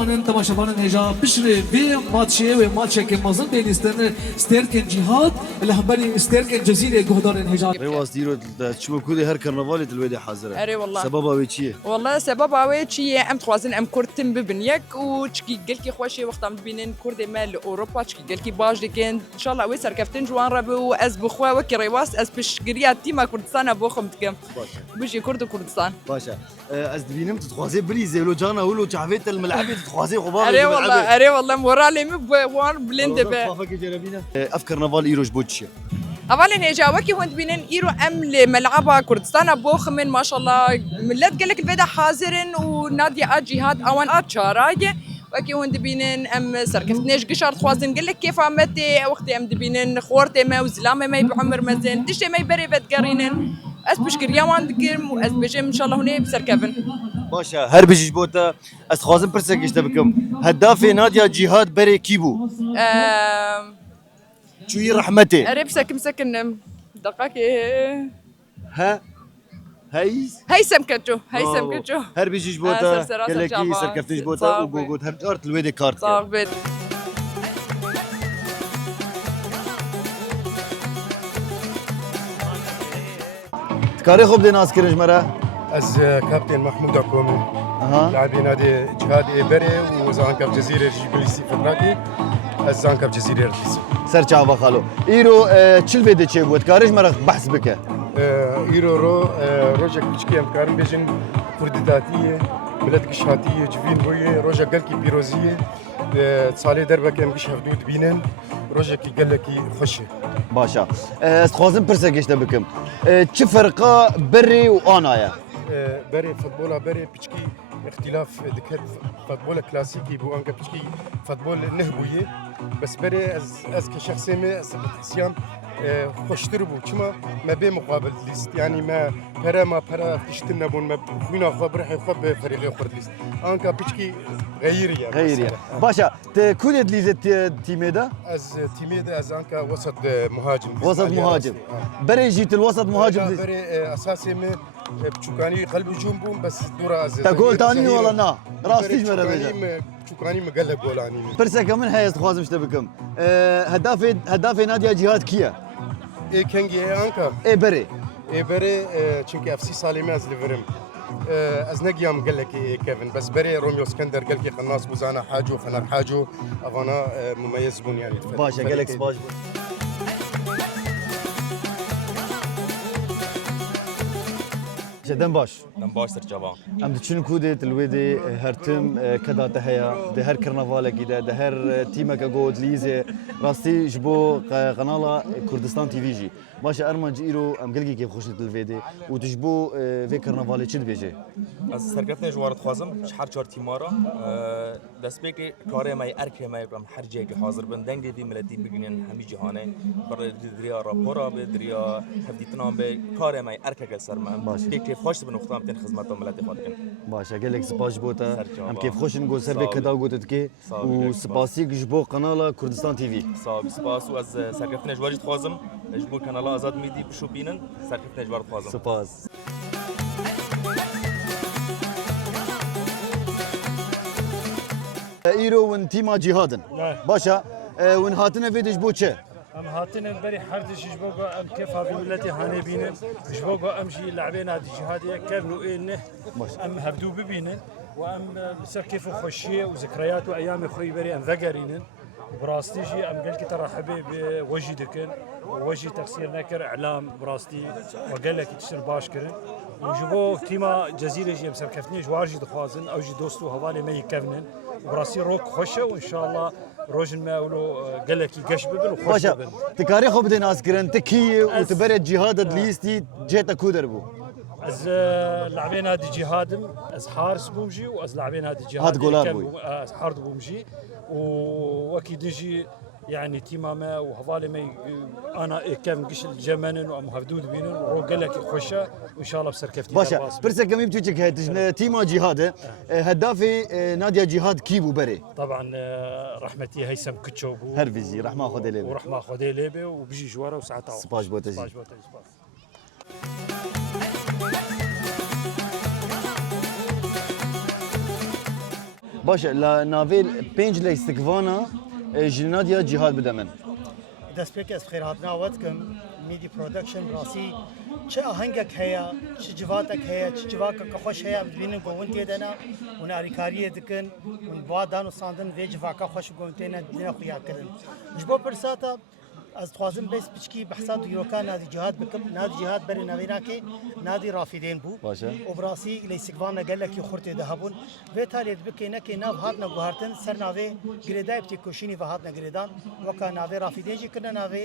زانن تماشاوان هجا بشری وی ماتشی و ماتشه که مازن بین استن استرکن جهاد لهبني استرکن جزیره گهدارن هجا رواز ديرو تشمو كودي هر كرنفالي الوادي حاضره اري والله سببها ويتشيه والله سببها ويتشي ام تخوازن ام كورتم ببنيك وتشكي قلكي خوشي وقت عم تبينين كردي مال اوروبا تشكي قلكي باج ديكين ان شاء الله ويسر كفتن جوان ربو از بخوا وكي رواس از بش قريات تيما كردستان بوخم تكم بيجي كرد كردستان باشا از دبينم تتخوازي بريزي ولو جانا ولو تعفيت الملعبي تتخوازي غبار اري والله مورالي وان بلند به افكر نفال ايروش بوتشي اولا هجا وكي هون بينن ايرو ام لملعبها كردستان بوخمن ما شاء الله ملت قالك الفيدا حاضرن ونادي جهاد اوان شارايه وكي هون دبينن ام سركفتنيش قشر خوازن قال لك كيف عمتي وقتي ام دبينن خورتي ما وزلامه ما بعمر مزين دشي ما يبري بتقرينن اس بشكر يوان دقرم واس بجم ان شاء الله هنا بسركفن باشا هر بيجي بوتا استخوازن برسك يشتبكم هدافي نادية جهاد بري كيبو شوي رحمتي قريب مسكن دقاك ها هيس هيثم كجو هر بيجي بوتا سرسرة قال لك جابا. سركفتنيش بوتا صعب. وجوجوت هر ارت الوادي كارت صاحبت تكاري خوب دي ناس كرنج مرة از كابتن محمود عكومي اها لاعبي نادي جهاد إيبري وزانكب جزيرة جبليسي فرناكي از زانكب جزيرة رئيسي سر چاوا خالو ايرو چل بده چه بود کارش مرا بحث بکه ايرو روجك بشكي ام كارم بيجن كرداتية بلد قشاتية جفين بوية روجا قلكي بيروزية صالي دربك ام قش حدود بينن روجا كي قلكي خشة باشا استخوازن برسك يشتبكم چه فرقه بري وانايا بري فوتبولا بري بشكي اختلاف ذكر فوتبول كلاسيكي بو انك بشكي فوتبول نهبويه بس بري از كشخصي ما سيان خوشتر بو چما ما بي مقابل ليست يعني ما برا تشتنا بون ما خوينا خبر حي خب فريق خرد ليست انك بشكي غيري يعني غير يعني باشا كودت ليزت تيمي ده از تيمي ده از انك وسط مهاجم وسط مهاجم بري جيت الوسط مهاجم بري اساسي ما بشوكاني قلب جنبهم بس دورا از تقول تاني ولا نا راستيش مرة بيجا شوكاني مقلق جولاني برسك من هي استخوازم يشتبكم هدافي نادية جهاد كيا اي كنجي انكا اي بري اي بري چونكي اف سي سالي ماز ليفرم از نجيام قال لك كيفن بس بري روميو اسكندر قال لك قناص بوزانا حاجو فنر حاجو افانا مميز بون يعني باشا قال لك سباش دم باش سر جوان ام دچن كودت الويدي هرتم كدا تهيا ده هر كرنفال كده ده هر تيمك جود ليزه راستي جبو قناه كردستان تي في جي باشا ارمج ايرو ام قلقي كيف خشت الفيدي وتجبو في كرنفال تشد بيجي از سرگرتن جوارت خوازم شهر چهار تیمارا دست بگی کاری مای ارکی مای برام هر جایی که حاضر بن دنگ دی ملتی بگینن همی جهانه برای دریا راپورا به دریا هفدیتنام به کاری مای ارکی گل سر من بگی خوش بن اختام تن خدمت ملتی خود کن باشا قال لك سباش بوتا ام كيف خوش نقول سر بك كدا وقلت كي وسباسيك جبو قناه كردستان تي في صاب سپاس و از سرگرتن جوارت خوازم جبو کانال آزاد میدی بشو بینن سرگرتن جوارت خوازم سپاس ايرو ون تيما جهادن باشا ون هاتنا فيديش بوتشه ام هاتنا بري حردش جبوغا ام كيف هذه ولتي هاني بينن جبوغا امشي لاعبين هذه جهاديه كانوا انه ام هبدو ببينن وام سر كيف خوشيه وذكريات وايام خوي بري ام ذكرينن براستيجي ام قال لك ترى حبيب وجهي دكن وجهي تفسير نكر اعلام براستي وقال لك تشتر باش كرن وجبو تيما جزيره جي مسر كفتني جوارجي دخوازن او جي دوستو هوالي مي كفنن براسي روك خوشه وان شاء الله روجن ما ولو قال لك يقش ببل وخوش باشا ببل تكاري خو بدي ناس كرن تكي وتبرد جهاد ليستي جيتا كودربو از لاعبين هذه جهادم از حارس بومجي واز لاعبين هذه جهاد هاد جولار بوي. از حارس بومجي واكيد نجي يعني تيماما وهذول ما انا كان قش الجمنن ومهدود بينن وقال لك خوشه وان شاء الله بسركفتي باشا برسك كم يبتوك هاتجنا تيما جهاد هدافي نادية جهاد كيبو بري طبعا رحمتي هيثم كتشوبو هرفيزي رحمة خدي لي ورحمه خدي ليبه وبيجي جواره وساعتها سباش بوتجي سباش بوتجي سباش باشه لا نافيل بينج لي استكفانا جناديا جهاد بدمن دست پێک ئەس خێرهاتناوەتکەم میدی پرۆدەکشن ڕاستی چه ئاهەنگێک هەیە چ جواتێک هەیە چ جوواکە کە خۆش هەیە ببینن گۆون تێدەنا و ناریکاریە دکن و با دان و ساندن وێ جوواکە خۆش گۆون تێنە دینە خویاکردن ji بۆ پرساتە ez dixwazim bes piçkî behsa dîroka nadî cihad bikim nadî cihad berê navê nake nadî rafîdên bû û bi rastî lêsîkvana gelekî xurtê de hebûn vê talê dibikê nekê nav hatine guhartin ser navê girêdayê ptî koşînî ve hatine girêdan weka navê rafîdên jî kirine navê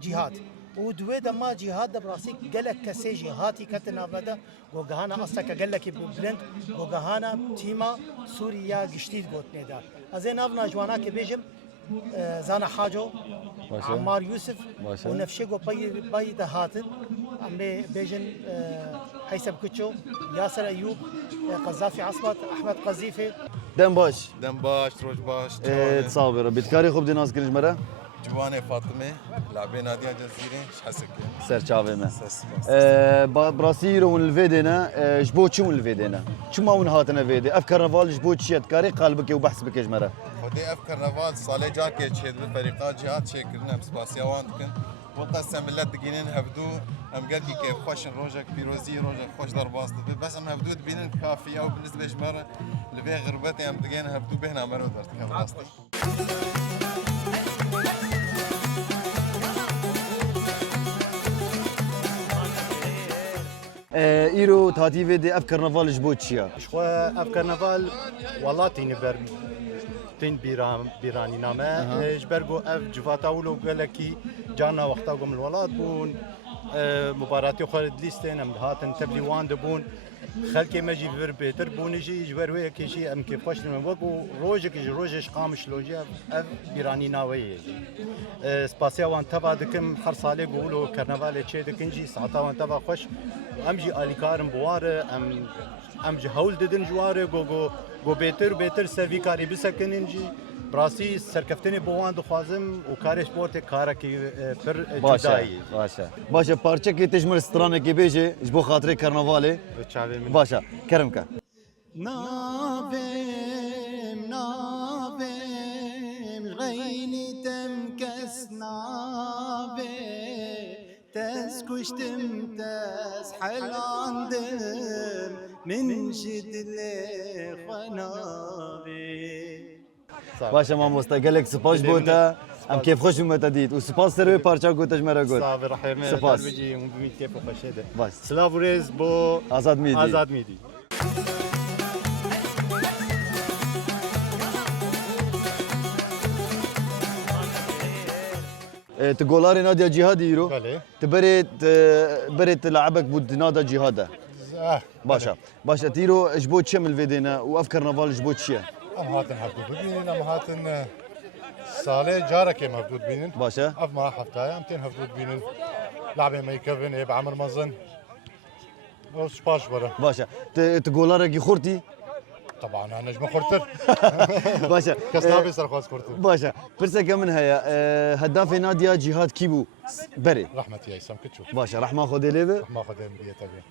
cihad û duwê dema cihad de bi rastî gelek kesê jî hatî ketin navme de gogehana asteke gelekî bilind gogehana tîma Sûriya giştî gotinê de ez ê nav najwanakê bêjim زانا حاجو عمار يوسف ونفشيقو باي دهاتن عم بيجن حيسب كتشو ياسر ايوب قذافي عصمت احمد قذيفي دم باش روج باش تصاوب بيتكاري خوب دي ناس كريج مره جواني فاطمه لاعبين نادي الجزيره شحسك سر چاوي ما براسيرو ون الفيدينا جبو تشو الفيدينا شو ما ون هاتنا فيدي افكار نفال جبو تشيت كاري قلبك وبحث بك جمره خدي افكار نفال صالح جاكي تشيد بالفريقات جهات شكلنا بسباسيا وانتكن وقسم ملت دقينين هبدو ام قال كيف خوش روجك بيروزي روجك خوش ضرباس بس ام هبدو بينن كافيه وبالنسبه جمره لبي غربتي ام دقين هبدو بهنا مرو درت كان راستي ايرو تاتي فيدي اف كرنفال جبوت شيا شخوا اف كرنفال والله تين بر تين بيراني نامه جبرجو اف جفاتا ولو قالكي جانا وقتا قوم الولاد بون مباراتي خالد ليستين ام هاتن تبليوان دبون خلكي ماجي بير بيتر بونجي جبر ويا كيشي ام كيف خوش من وقو روجك قامش لوجي اف بيراني ناوي سباسيا وان تبع دكم هر صالح قولوا كرنفال تشي دكنجي ساعتا وان تبع خوش امجي اليكارم بواره امجي هول ددن جواره گو بيتر سوي كاري بسكننجي براسي سركفتني بوان دخوازم وكاري سبورت كاركي بر جداي باشا بارچه كي تجمل سترانه كي بيجي جبو خاطري كرنفالي باشا كرمك نافم غيني تمكس نافم تسكشتم تسحل عندم من جدلي خنابي باشا ما مستقلك سباش بوتا ام كيف خوش متديد وسباس سروي بارچا قوتش مرا قوت صافي رحمه سباس بيجي وبميت كيف خشده بس سلافوريز بو آزاد ميدي تقولاري نادي جهادي يرو تبريت لعبك بود نادي جهاده باشا تيرو جبوت شمل فيدينا وافكر نفال جبوت شيا ام هاتن حدود بينن ام هاتن صالح جارك مفدود بينن باشا اف ما حفتاي امتين هفدود بينن لعبه ما يكفن يب عمر مزن وسباش برا باشا تقولارك خورتي طبعا انا نجم خورتر باشا كسنابي سرخواز خورتر باشا برسك من هيا هداف نادي جهاد كيبو بري رحمتي يا سام كتشو باشا رحمه خذ ليبه رحمه خذ مديه تبي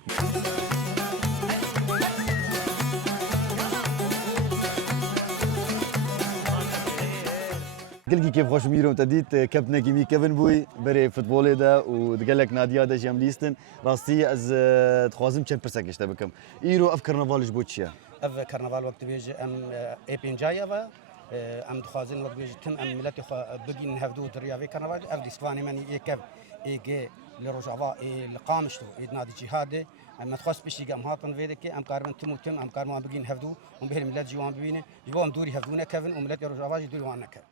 قلقي كيف خوش ميرو تديت كابتن كيمي كيفن بوي بري فوتبول دا وتقول لك نادي دا جام ليستن راستي از تخوازم كم برسك اشتبكم ايرو افكر نفال جبوتشيا اف كرنفال وقت بيجي ام اي بين جايفا ام دخوازن وقت بيجي تم ام ملتي بقي نهفدو دريا في كرنفال اف ديسكواني من يكف اي جي لروجافا اي لقامشتو اي نادي جهاد ام تخص بشي قام هاتن فيدك ام كاربن تم ام كارما بقي نهفدو ام بهل ملت جوان بينه جوام دوري هفدونا كيفن وملت روجافا دوري وانا كيف